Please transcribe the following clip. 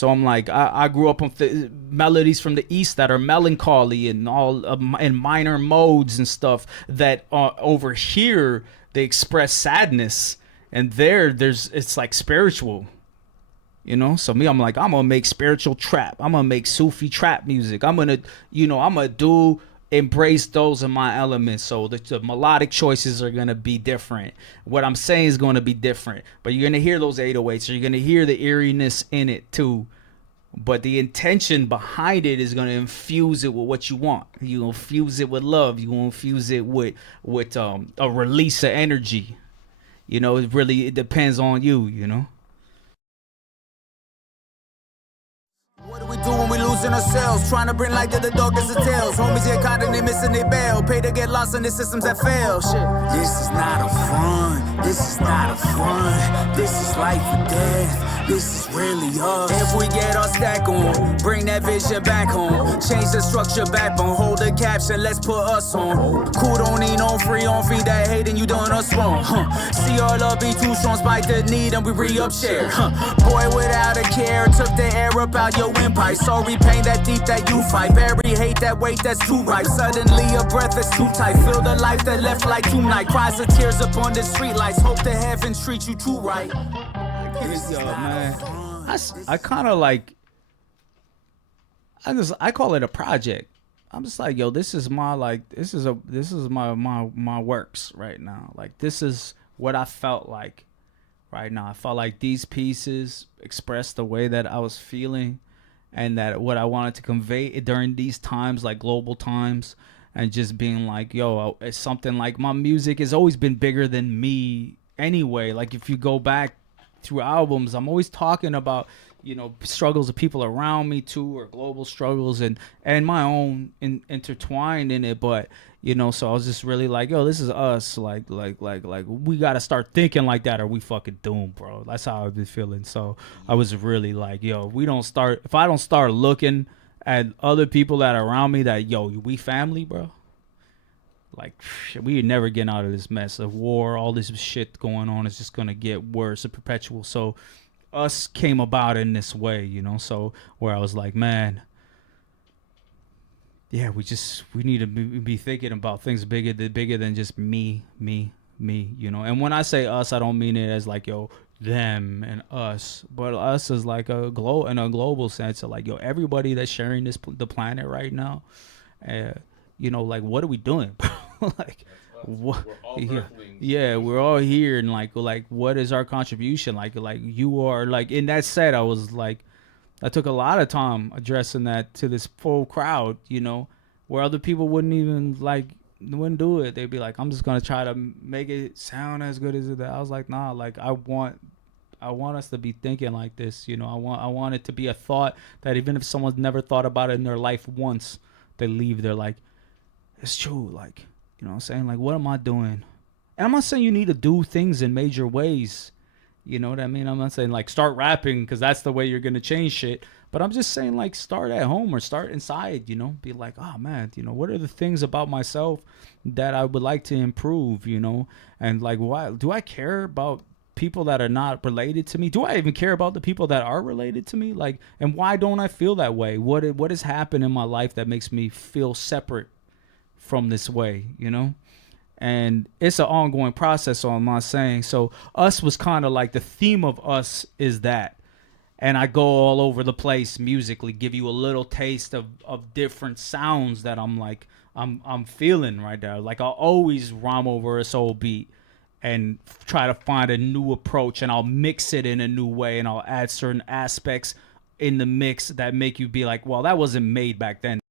So I'm like, I grew up on melodies from the East that are melancholy and all in minor modes and stuff that over here they express sadness, and there's it's like spiritual. So me, I'm like, I'm gonna make spiritual trap. I'm gonna make Sufi trap music. I'm gonna do embrace those in my elements. So the melodic choices are gonna be different. What I'm saying is gonna be different. But you're gonna hear those 808s. So you're gonna hear the eeriness in it too. But the intention behind it is gonna infuse it with what you want. You gonna infuse it with love. You gonna infuse it with a release of energy. It depends on you. What do we do when we losing ourselves? Trying to bring light to the darkest of tales. Homies get caught and they missing their bail. Pay to get lost in the systems that fail. Shit. This is not a fun. This is not a fun. This is life or death. This is really us. If we get our stack on, bring that vision back home. Change the structure backbone. Hold the caption, let's put us on. Cool don't need no free on feed that hate and you doing us wrong. See our love be too strong, spike the need and we re-up share. Boy without a care, took the air up out your windpipe. Sorry pain that deep that you fight. Bury hate that weight that's too ripe. Suddenly your breath is too tight. Feel the life that left like tonight. Cries of tears upon the street lights. Hope the heavens treat you too right. Man, I kind of like. I call it a project. I'm just like, yo, this is my my works right now. Like, this is what I felt like right now. I felt like these pieces expressed the way that I was feeling, and that what I wanted to convey during these times, like global times, and just being like, yo, it's something like my music has always been bigger than me anyway. Like, if you go back through albums, I'm always talking about, struggles of people around me too, or global struggles, and my own intertwined in it. But so I was just really like, yo, this is us. Like we gotta start thinking like that, or we fucking doomed, bro. That's how I've been feeling. So I was really like, yo, if I don't start looking at other people that are around me, that, yo, we family, bro. Like, we never getting out of this mess of war. All this shit going on is just gonna get worse and perpetual. So us came about in this way, so where I was like, man, yeah, we need to be thinking about things bigger than just me. And when I say us, I don't mean it as like, yo, them and us, but us is like in a global sense of like, yo, everybody that's sharing the planet right now. Like, what are we doing, bro? Like, what? Yeah, we're all here, and like, what is our contribution? Like you are, like, in that set, I was like, I took a lot of time addressing that to this full crowd, where other people wouldn't do it. They'd be like, I'm just gonna try to make it sound as good as it. I was like, nah, like, I want us to be thinking like this, I want it to be a thought that even if someone's never thought about it in their life once, they leave, they're like, it's true, like, what I'm saying? Like, what am I doing? And I'm not saying you need to do things in major ways. You know what I mean? I'm not saying, like, start rapping because that's the way you're going to change shit. But I'm just saying, like, start at home or start inside, Be like, oh, man, what are the things about myself that I would like to improve, And, like, why do I care about people that are not related to me? Do I even care about the people that are related to me? Like, and why don't I feel that way? What has happened in my life that makes me feel separate from this way, And it's an ongoing process, so I'm not saying. So us was kind of like, the theme of us is that. And I go all over the place musically, give you a little taste of different sounds that I'm like, I'm feeling right there. Like, I'll always rhyme over a soul beat and try to find a new approach, and I'll mix it in a new way, and I'll add certain aspects in the mix that make you be like, well, that wasn't made back then.